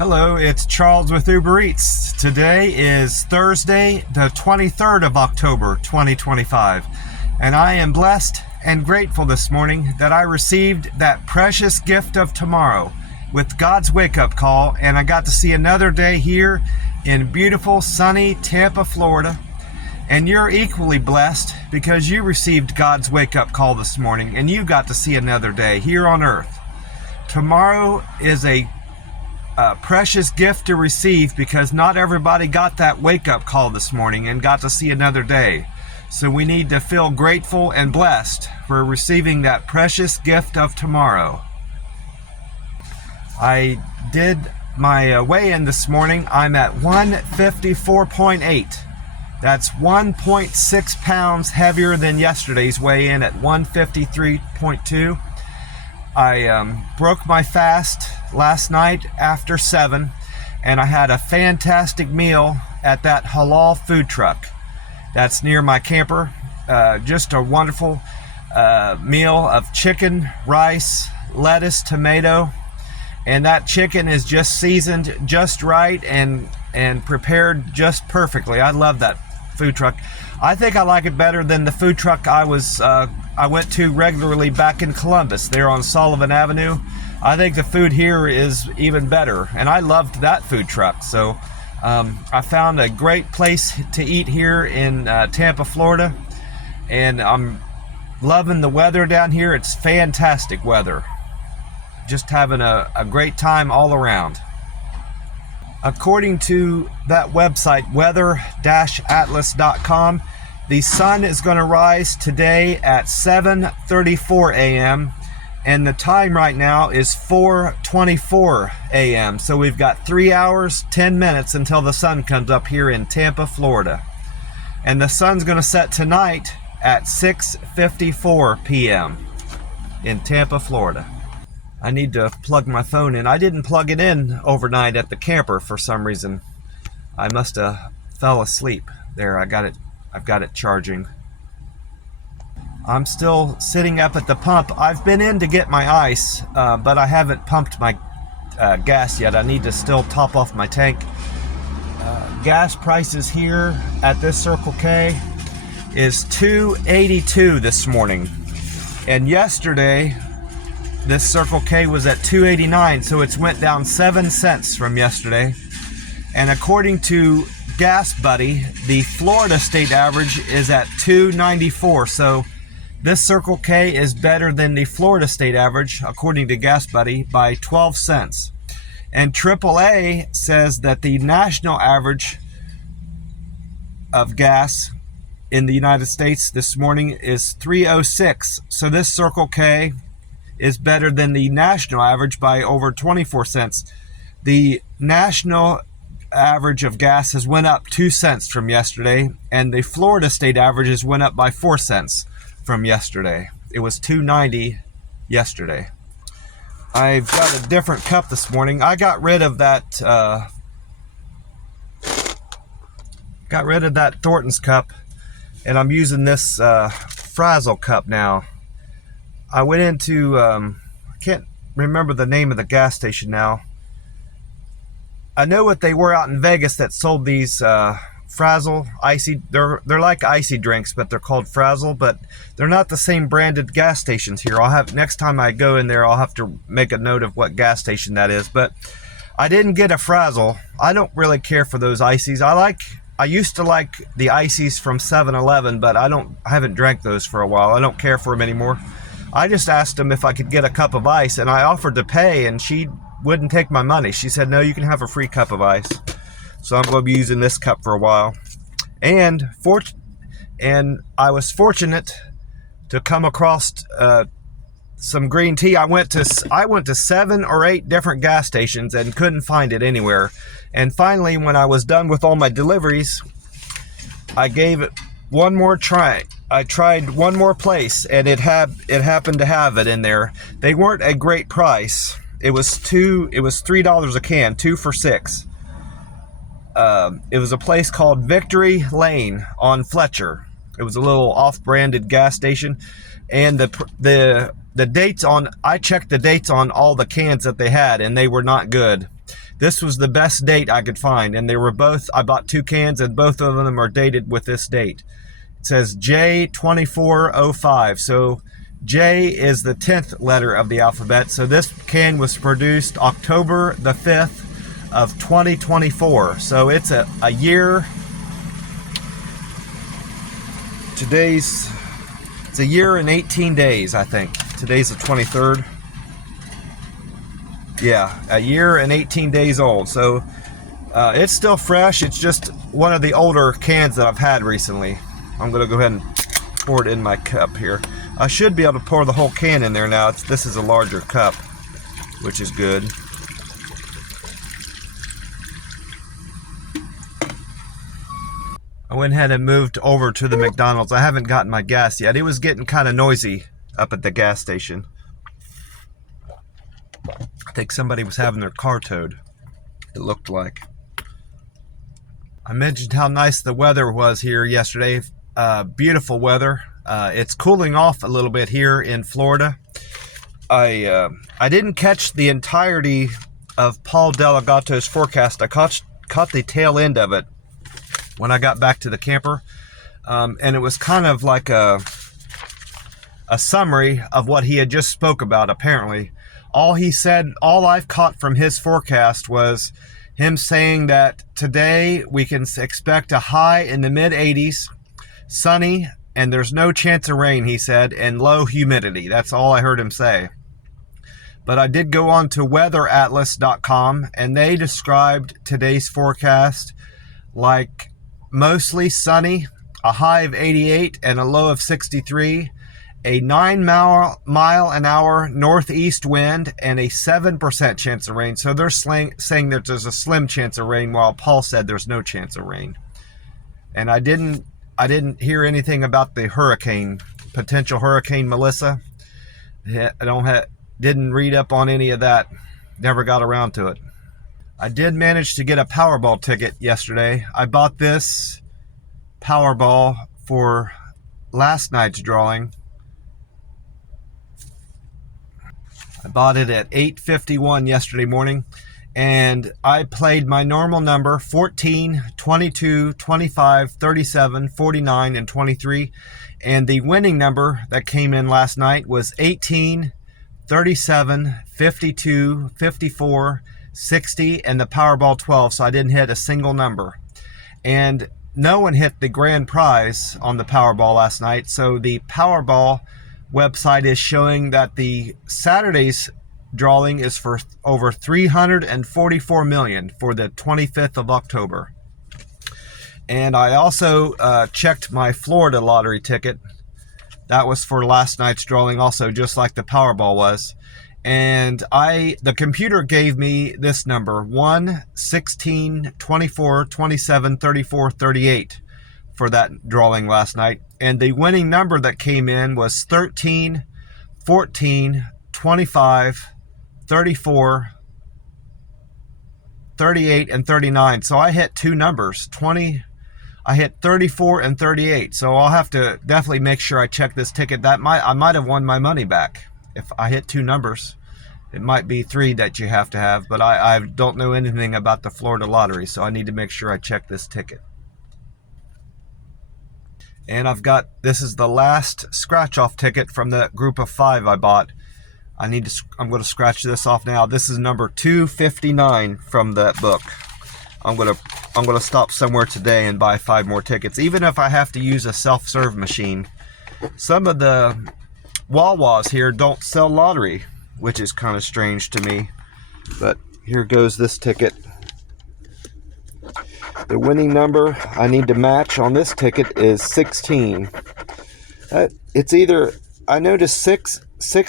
Hello, it's Charles with Uber Eats. Today is Thursday, the 23rd of October, 2025. And I am blessed and grateful this morning that I received that precious gift of tomorrow with God's wake-up call, and I got to see another day here in beautiful, sunny Tampa, Florida. And you're equally blessed because you received God's wake-up call this morning and you got to see another day here on earth. Tomorrow is a precious gift to receive because not everybody got that wake-up call this morning and got to see another day. So we need to feel grateful and blessed for receiving that precious gift of tomorrow. I did my weigh-in this morning. I'm at 154.8. That's 1.6 pounds heavier than yesterday's weigh-in at 153.2. I broke my fast last night after 7, and I had a fantastic meal at that halal food truck that's near my camper. Just a wonderful meal of chicken, rice, lettuce, tomato, and that chicken is just seasoned just right and prepared just perfectly. I love that food truck. I think I like it better than the food truck I went to regularly back in Columbus, there on Sullivan Avenue. I think the food here is even better, and I loved that food truck. So I found a great place to eat here in Tampa, Florida, and I'm loving the weather down here. It's fantastic weather. Just having a great time all around. According to that website, weather-atlas.com, the sun is going to rise today at 7:34 a.m. and the time right now is 4:24 a.m. So we've got 3 hours, 10 minutes until the sun comes up here in Tampa, Florida. And the sun's going to set tonight at 6:54 p.m. in Tampa, Florida. I need to plug my phone in. I didn't plug it in overnight at the camper for some reason. I must have fell asleep. There, I've got it charging. I'm still sitting up at the pump. I've been in to get my ice, but I haven't pumped my gas yet. I need to still top off my tank. Gas prices here at this Circle K is $2.82 this morning. And yesterday, this Circle K was at $2.89, so it's went down 7 cents from yesterday. And according to Gas Buddy, the Florida state average is at $2.94. So this Circle K is better than the Florida state average, according to Gas Buddy, by 12 cents. And AAA says that the national average of gas in the United States this morning is $3.06. So this Circle K is better than the national average by over 24 cents. The national average of gas has went up 2 cents from yesterday, and the Florida state averages went up by 4 cents from yesterday. It was $2.90 yesterday. I've got a different cup this morning. I got rid of that Thornton's cup, and I'm using this Frazzle cup now. I went into, I can't remember the name of the gas station now. I know what they were out in Vegas that sold these Frazzle icy. They're like icy drinks, but they're called Frazzle. But they're not the same branded gas stations here. I'll have, next time I go in there, I'll have to make a note of what gas station that is. But I didn't get a Frazzle. I don't really care for those ices. I used to like the ices from 7-Eleven, but I haven't drank those for a while. I don't care for them anymore. I just asked him if I could get a cup of ice, and I offered to pay, and she wouldn't take my money. She said, no, you can have a free cup of ice. So I'm going to be using this cup for a while. And I was fortunate to come across some green tea. I went to 7 or 8 different gas stations and couldn't find it anywhere. And finally, when I was done with all my deliveries, I gave it one more try. I tried one more place, and it happened to have it in there. They weren't a great price. It was $3 a can, 2 for $6. It was a place called Victory Lane on Fletcher. It was a little off-branded gas station, and the dates on, I checked the dates on all the cans that they had, and they were not good. This was the best date I could find, and they were both, I bought 2 cans, and both of them are dated with this date. It says J2405, so J is the 10th letter of the alphabet, so this can was produced October the 5th of 2024, so it's a year. It's a year and 18 days, I think. Today's the 23rd. Yeah, a year and 18 days old, so it's still fresh. It's just one of the older cans that I've had recently. I'm gonna go ahead and pour it in my cup here. I should be able to pour the whole can in there now. This is a larger cup, which is good. I went ahead and moved over to the McDonald's. I haven't gotten my gas yet. It was getting kind of noisy up at the gas station. I think somebody was having their car towed, it looked like. I mentioned how nice the weather was here yesterday. Beautiful weather. It's cooling off a little bit here in Florida. I didn't catch the entirety of Paul Delegato's forecast. I caught the tail end of it when I got back to the camper, and it was kind of like a summary of what he had just spoke about. Apparently, all he said, all I've caught from his forecast was him saying that today we can expect a high in the mid 80s, sunny, and there's no chance of rain, he said, and low humidity. That's all I heard him say. But I did go on to weatheratlas.com, and they described today's forecast like mostly sunny, a high of 88 and a low of 63, a 9-mile-an-hour northeast wind, and a 7% chance of rain. So they're saying that there's a slim chance of rain, while Paul said there's no chance of rain. And I didn't hear anything about the potential hurricane Melissa. Didn't read up on any of that. Never got around to it. I did manage to get a Powerball ticket yesterday. I bought this Powerball for last night's drawing. I bought it at 8:51 yesterday morning, and I played my normal number, 14, 22, 25, 37, 49, and 23. And the winning number that came in last night was 18, 37, 52, 54, 60, and the Powerball 12, so I didn't hit a single number. And no one hit the grand prize on the Powerball last night, so the Powerball website is showing that the Saturday's drawing is for over $344 million for the 25th of October. And I also checked my Florida lottery ticket. That was for last night's drawing also, just like the Powerball was. And the computer gave me this number, 1, 16, 24, 27, 34, 38 for that drawing last night. And the winning number that came in was 13, 14, 25, 34, 38, and 39. So I hit 2 numbers, I hit 34 and 38. So I'll have to definitely make sure I check this ticket. I might have won my money back if I hit 2 numbers. It might be 3 that you have to have, but I don't know anything about the Florida lottery, so I need to make sure I check this ticket. And this is the last scratch-off ticket from the group of 5 I bought. I'm going to scratch this off now. This is number 259 from that book. I'm going to stop somewhere today and buy 5 more tickets, even if I have to use a self-serve machine. Some of the Wawas here don't sell lottery, which is kind of strange to me. But here goes this ticket. The winning number I need to match on this ticket is 16. It's either, I noticed 6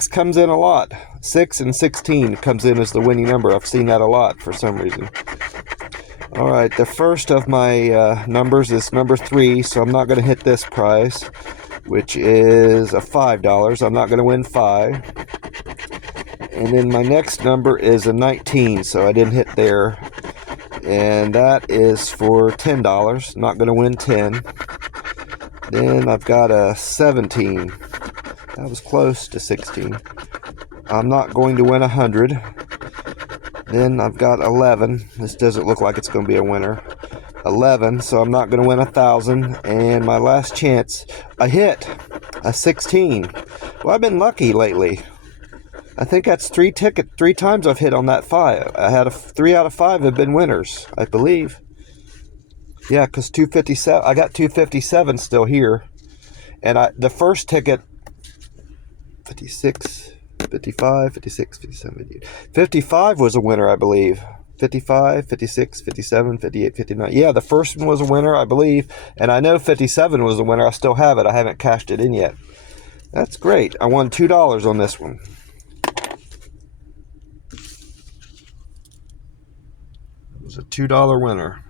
comes in a lot. 6 and 16 comes in as the winning number. I've seen that a lot for some reason. Alright, the first of my numbers is number 3, so I'm not going to hit this prize, which is a $5. I'm not going to win 5. And then my next number is a 19, so I didn't hit there. And that is for $10. Not going to win 10. Then I've got a 17. That was close to 16. I'm not going to win 100. Then I've got 11. This doesn't look like it's going to be a winner. 11, so I'm not going to win 1,000. And my last chance, a hit, a 16. Well, I've been lucky lately. I think that's 3 times I've hit on that 5. I had 3 out of 5 have been winners, I believe. Yeah, because 257. I got 257 still here, and the first ticket, 56, 55, 56, 57, 58. 55 was a winner, I believe. 55, 56, 57, 58, 59. Yeah, the first one was a winner, I believe, and I know 57 was a winner. I still have it. I haven't cashed it in yet. That's great. I won $2 on this one. It was a $2 winner.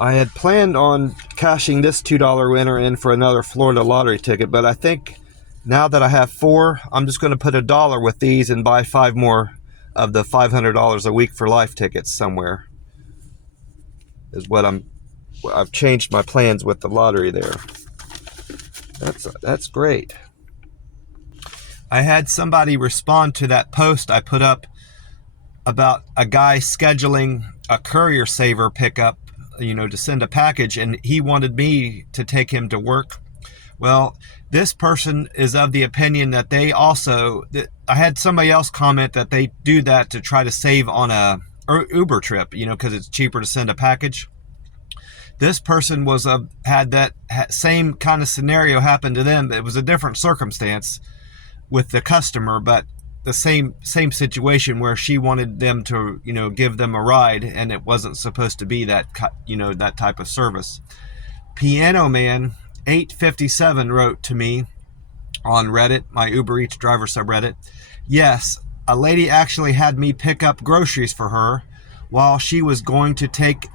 I had planned on cashing this $2 winner in for another Florida lottery ticket, but I think now that I have 4, I'm just going to put $1 with these and buy 5 more of the $500 a week for life tickets somewhere. Is what I've changed my plans with the lottery there. That's great. I had somebody respond to that post I put up about a guy scheduling a courier saver pickup, to send a package, and he wanted me to take him to work. Well, this person is of the opinion that I had somebody else comment that they do that to try to save on a Uber trip, because it's cheaper to send a package. This person had that same kind of scenario happen to them. It was a different circumstance with the customer, but the same situation where she wanted them to, give them a ride, and it wasn't supposed to be that, that type of service. Piano Man 857 wrote to me on Reddit, my Uber Eats driver subreddit. Yes, a lady actually had me pick up groceries for her while she was going to take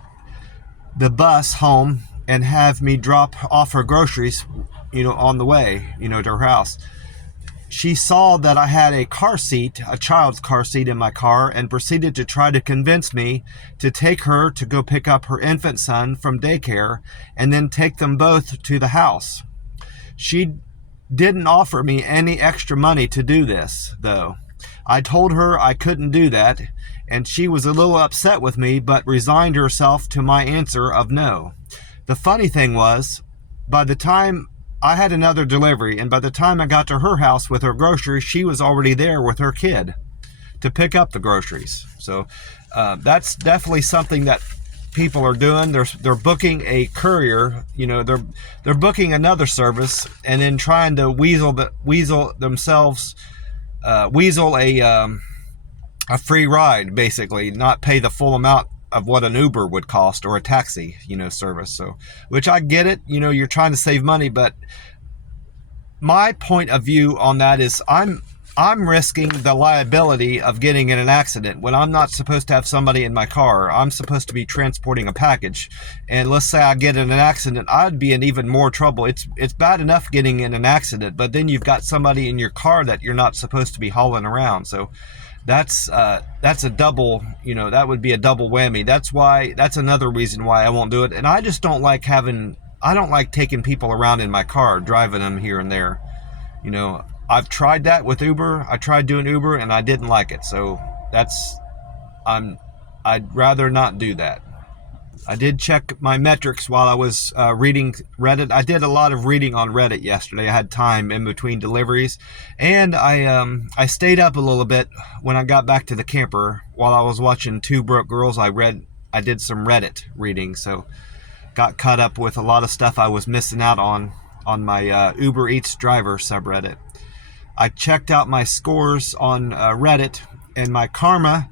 the bus home and have me drop off her groceries, on the way, to her house. She saw that I had a child's car seat in my car, and proceeded to try to convince me to take her to go pick up her infant son from daycare and then take them both to the house. She didn't offer me any extra money to do this, though. I told her I couldn't do that, and she was a little upset with me, but resigned herself to my answer of no. The funny thing was, by the time I had another delivery, and by the time I got to her house with her groceries, she was already there with her kid to pick up the groceries. So that's definitely something that people are doing. They're booking a courier, they're booking another service, and then trying to weasel a free ride, basically, not pay the full amount of what an Uber would cost, or a taxi, service. So, which I get it, you're trying to save money, but my point of view on that is I'm risking the liability of getting in an accident when I'm not supposed to have somebody in my car. I'm supposed to be transporting a package, and let's say I get in an accident, I'd be in even more trouble. It's bad enough getting in an accident, but then you've got somebody in your car that you're not supposed to be hauling around. So that's a double, that would be a double whammy. That's another reason why I won't do it. And I just don't like taking people around in my car, driving them here and there. I've tried that with Uber. I tried doing Uber and I didn't like it. So I'd rather not do that. I did check my metrics while I was reading Reddit. I did a lot of reading on Reddit yesterday. I had time in between deliveries, and I stayed up a little bit when I got back to the camper while I was watching Two Broke Girls. I did some Reddit reading, so got caught up with a lot of stuff I was missing out on my Uber Eats driver subreddit. I checked out my scores on Reddit, and my karma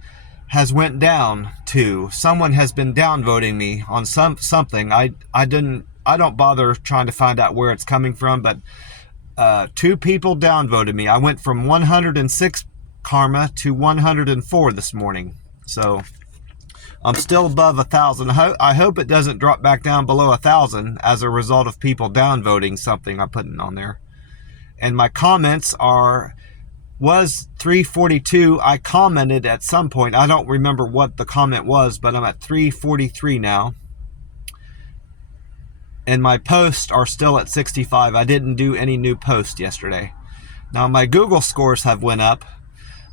has went down too. Someone has been downvoting me on something. I don't bother trying to find out where it's coming from, but 2 people downvoted me. I went from 106 karma to 104 this morning. So I'm still above 1,000. I hope it doesn't drop back down below 1,000 as a result of people downvoting something I put on there. And my comments was 342. I commented at some point. I don't remember what the comment was, but I'm at 343 now. And my posts are still at 65. I didn't do any new posts yesterday. Now my Google scores have went up.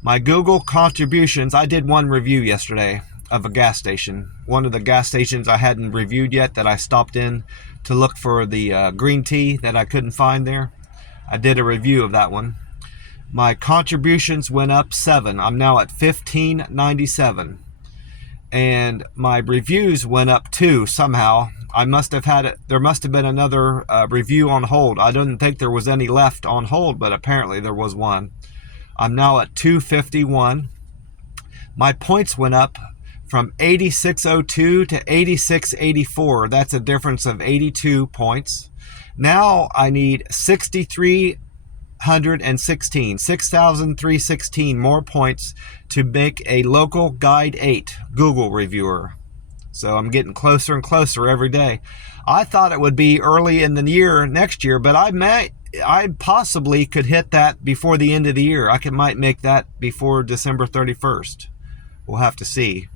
My Google contributions, I did one review yesterday of a gas station. One of the gas stations I hadn't reviewed yet that I stopped in to look for the green tea that I couldn't find there. I did a review of that one. My contributions went up 7. I'm now at $15.97. And my reviews went up 2 somehow. I must have had it. There must have been another review on hold. I didn't think there was any left on hold, but apparently there was one. I'm now at 251. My points went up from 8602 to 8684. That's a difference of 82 points. Now I need 6,316 more points to make a local Guide 8 Google reviewer. So I'm getting closer and closer every day. I thought it would be early in the year next year, but I possibly could hit that before the end of the year. I might make that before December 31st. We'll have to see.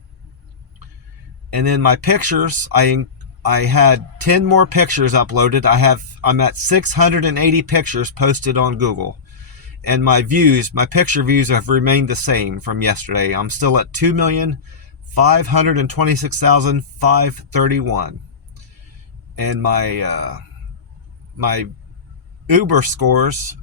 And then my pictures, I had 10 more pictures uploaded. I'm at 680 pictures posted on Google. And my picture views have remained the same from yesterday. I'm still at 2,526,531. And my Uber scores,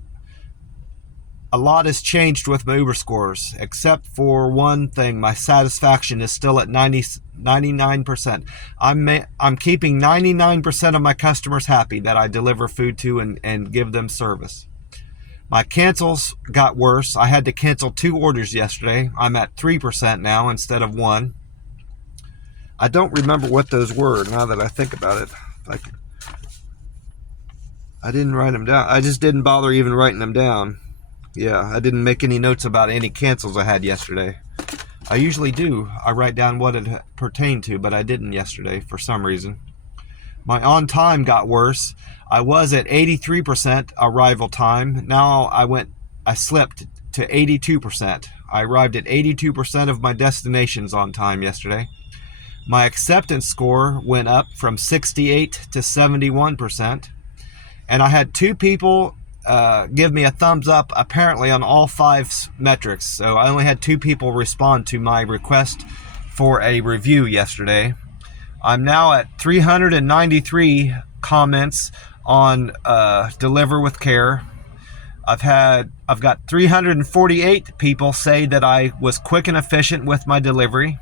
a lot has changed with my Uber scores, except for one thing. My satisfaction is still at 99%. I'm keeping 99% of my customers happy that I deliver food to and give them service. My cancels got worse. I had to cancel 2 orders yesterday. I'm at 3% now instead of 1. I don't remember what those were now that I think about it. I didn't write them down. I just didn't bother even writing them down. Yeah, I didn't make any notes about any cancels I had yesterday. I usually do. I write down what it pertained to, but I didn't yesterday for some reason. My on time got worse. I was at 83% arrival time. Now I slipped to 82%. I arrived at 82% of my destinations on time yesterday. My acceptance score went up from 68 to 71%. And I had 2 people give me a thumbs up apparently on all 5 metrics. So I only had 2 people respond to my request for a review yesterday. I'm now at 393 comments on Deliver with Care. I've got 348 people say that I was quick and efficient with my delivery.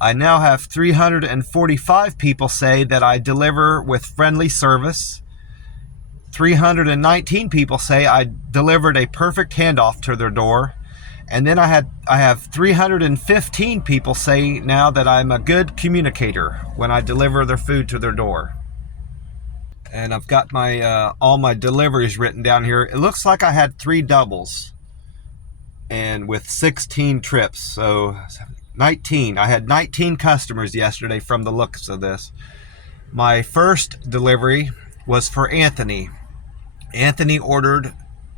I now have 345 people say that I deliver with friendly service. 319 people say I delivered a perfect handoff to their door. And then I have 315 people say now that I'm a good communicator when I deliver their food to their door. And I've got my all my deliveries written down here. It looks like I had 3 doubles and with 16 trips. So 19. I had 19 customers yesterday from the looks of this. My first delivery was for Anthony. Anthony ordered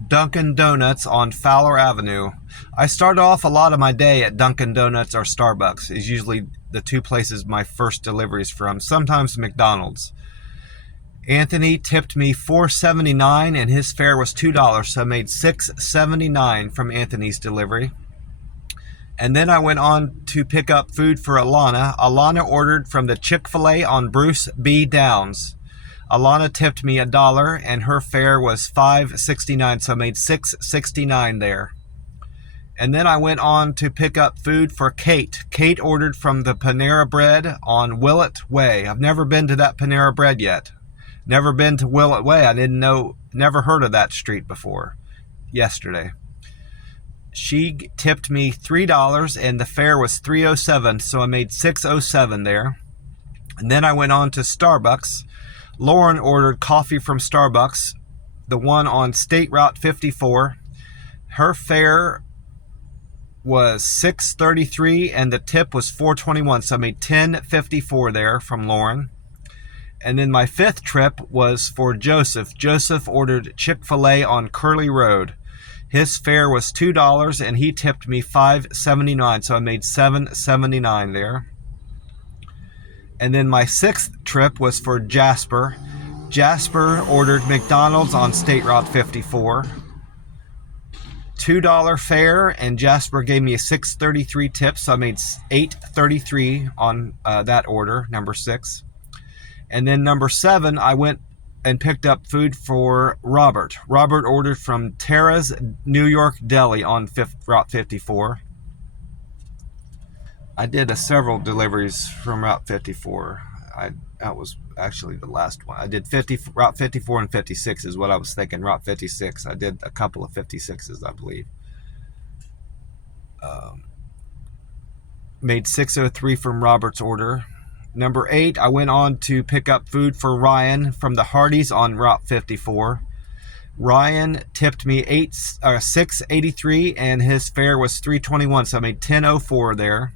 Dunkin' Donuts on Fowler Avenue. I start off a lot of my day at Dunkin' Donuts or Starbucks. Is usually the 2 places my first deliveries from. Sometimes McDonald's. Anthony tipped me $4.79 and his fare was $2, so I made $6.79 from Anthony's delivery. And then I went on to pick up food for Alana. Alana ordered from the Chick-fil-A on Bruce B. Downs. Alana tipped me $1 and her fare was $5.69, so I made $6.69 there. And then I went on to pick up food for Kate. Kate ordered from the Panera Bread on Willett Way. I've never been to that Panera Bread yet. Never been to Willett Way. I never heard of that street before. Yesterday. She tipped me $3 and the fare was $3.07, so I made $6.07 there. And then I went on to Starbucks. Lauren ordered coffee from Starbucks, the one on State Route 54. Her fare was $6.33 and the tip was $4.21, so I made $10.54 there from Lauren. And then my 5th trip was for Joseph. Joseph ordered Chick-fil-A on Curly Road. His fare was $2 and he tipped me $5.79, so I made $7.79 there. And then my 6th trip was for Jasper. Jasper ordered McDonald's on State Route 54. $2 fare, and Jasper gave me a $6.33 tip, so I made $8.33 on that order, number 6. And then number 7, I went and picked up food for Robert. Robert ordered from Tara's New York Deli on Route 54. I did several deliveries from Route 54. That was actually the last one. I did Route 54 and 56 is what I was thinking. Route 56. I did a couple of 56s, I believe. Made $6.03 from Robert's order. Number 8, I went on to pick up food for Ryan from the Hardee's on Route 54. Ryan tipped me $6.83 and his fare was $3.21, so I made $10.04 there.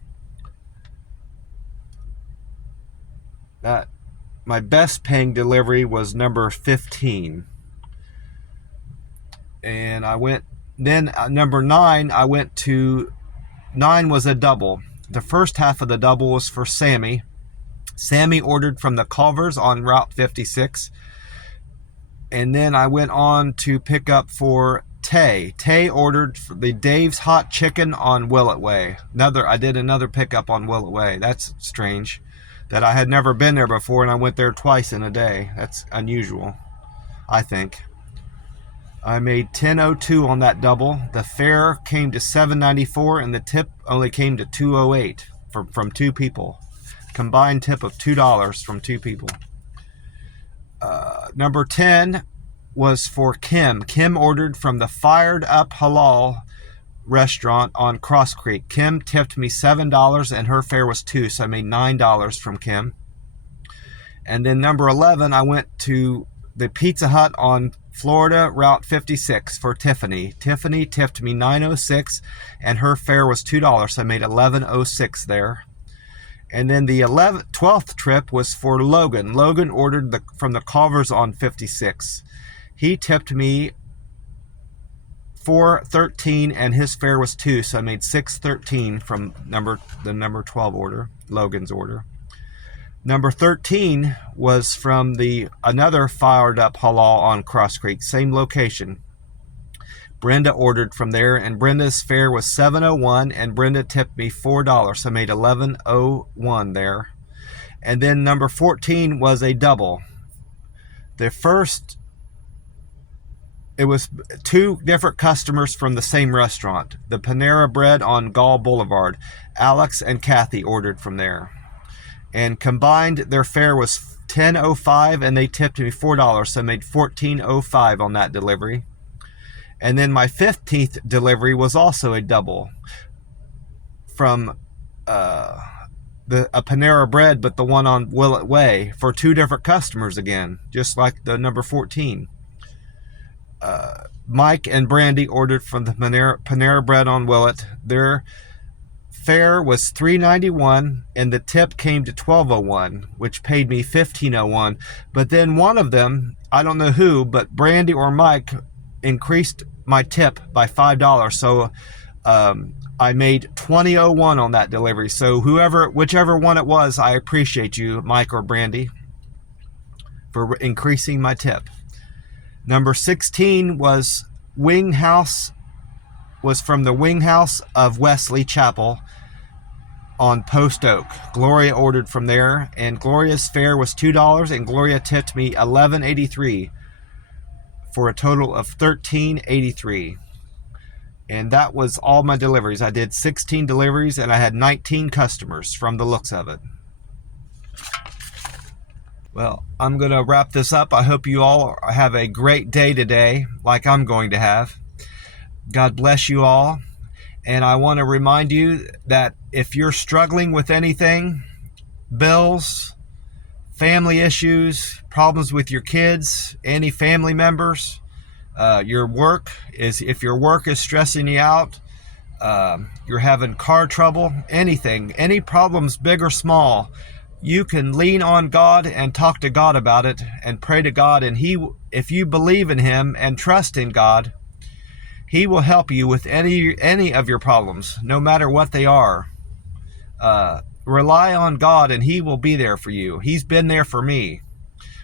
My best paying delivery was number 15. And I went, then number 9, I went to, 9 was a double. The first half of the double was for Sammy. Sammy ordered from the Culvers on Route 56. And then I went on to pick up for Tay. Tay ordered for the Dave's Hot Chicken on Willett Way. I did another pickup on Willett Way. That's strange that I had never been there before, and I went there twice in a day. That's unusual, I think. I made $10.02 on that double. The fare came to $7.94, and the tip only came to $2.08 from 2 people. Combined tip of $2 from 2 people. Number 10 was for Kim. Kim ordered from the Fired Up Halal restaurant on Cross Creek. Kim tipped me $7 and her fare was $2, so I made $9 from Kim. And then number 11, I went to the Pizza Hut on Florida Route 56 for Tiffany. Tiffany tipped me $9.06 and her fare was $2, so I made $11.06 there. And then the 12th trip was for Logan. Logan ordered from the Culvers on 56. He tipped me $4.13 and his fare was $2, so I made $6.13 from the number 12 order, Logan's order. Number 13 was from another Fired Up Halal on Cross Creek, same location. Brenda ordered from there, and Brenda's fare was $7.01, and Brenda tipped me $4, so I made $11.01 there. And then number 14 was a double. It was 2 different customers from the same restaurant. The Panera Bread on Gall Boulevard. Alex and Kathy ordered from there. And combined, their fare was $10.05, and they tipped me $4, so I made $14.05 on that delivery. And then my 15th delivery was also a double from a Panera Bread, but the one on Willett Way, for 2 different customers again, just like the number 14. Mike and Brandy ordered from the Panera Bread on Willett. Their fare was $3.91 and the tip came to $12.01, which paid me $15.01. But then one of them, I don't know who, but Brandy or Mike increased my tip by $5, so I made $20.01 on that delivery. So whichever one it was, I appreciate you, Mike or Brandy, for increasing my tip. Number 16 was from the Wing House of Wesley Chapel on Post Oak. Gloria ordered from there, and Gloria's fare was $2, and Gloria tipped me $11.83 for a total of $13.83. And that was all my deliveries. I did 16 deliveries, and I had 19 customers from the looks of it. Well, I'm going to wrap this up. I hope you all have a great day today, like I'm going to have. God bless you all. And I want to remind you that if you're struggling with anything, bills, family issues, problems with your kids, any family members, if your work is stressing you out, you're having car trouble, anything, any problems, big or small, you can lean on God and talk to God about it and pray to God. And if you believe in Him and trust in God, He will help you with any of your problems, no matter what they are. Rely on God and He will be there for you. He's been there for me.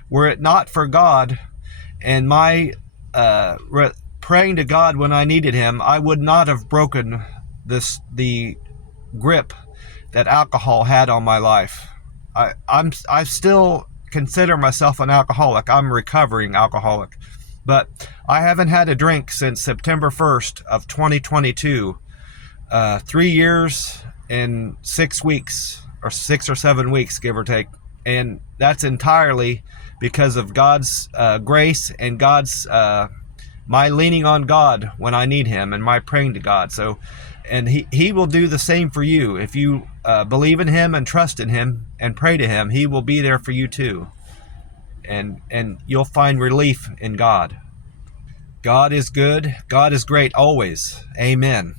Were it not for God and my praying to God when I needed him, I would not have broken the grip that alcohol had on my life. I still consider myself an alcoholic. I'm a recovering alcoholic, but I haven't had a drink since September 1st of 2022. 3 years and 6 weeks, or 6 or 7 weeks, give or take. And that's entirely because of God's grace and God's my leaning on God when I need him, and my praying to God. So, and he will do the same for you. If you believe in him and trust in him and pray to him, he will be there for you too. And you'll find relief in God. God is good. God is great always. Amen.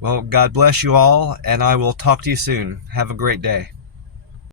Well, God bless you all, and I will talk to you soon. Have a great day.